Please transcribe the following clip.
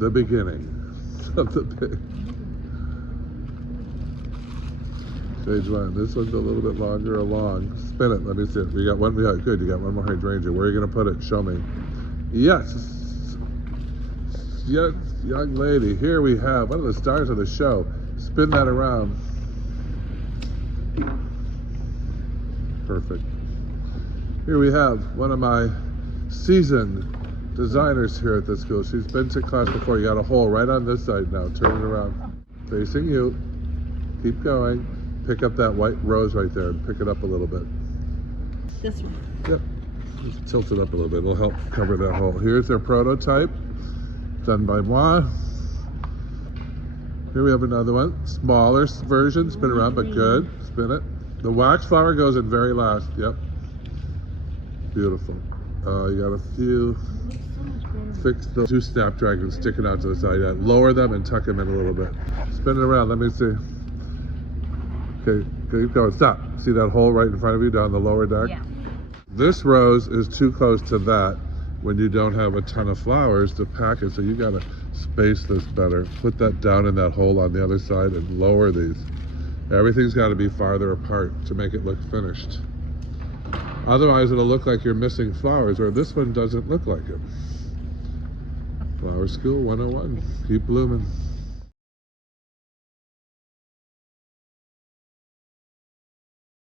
the beginning of the page. Page one. This one's a little bit longer along. Spin it. Let me see it. You got one. Yeah, good. You got one more hydrangea. Where are you going to put it? Show me. Yes. Yes, young lady. Here we have one of the stars of the show. Spin that around. Perfect. Here we have one of my seasoned designers here at the school. She's been to class before. You got a hole right on this side now. Turn it around. Facing you. Keep going. Pick up that white rose right there and pick it up a little bit. This one. Yep. Just tilt it up a little bit. It'll help cover that hole. Here's their prototype. Done by moi. Here we have another one. Smaller version. Spin around, but good. Spin it. The wax flower goes in very last. Yep. Beautiful. You got a few. Fix the two snapdragons sticking out to the side. Yeah. Lower them and tuck them in a little bit. Spin it around. Let me see. Okay. Keep going. Stop. See that hole right in front of you down the lower deck? Yeah. This rose is too close to that when you don't have a ton of flowers to pack it. So you got to space this better. Put that down in that hole on the other side and lower these. Everything's got to be farther apart to make it look finished. Otherwise, it'll look like you're missing flowers, or this one doesn't look like it. Flower School 101. Keep blooming.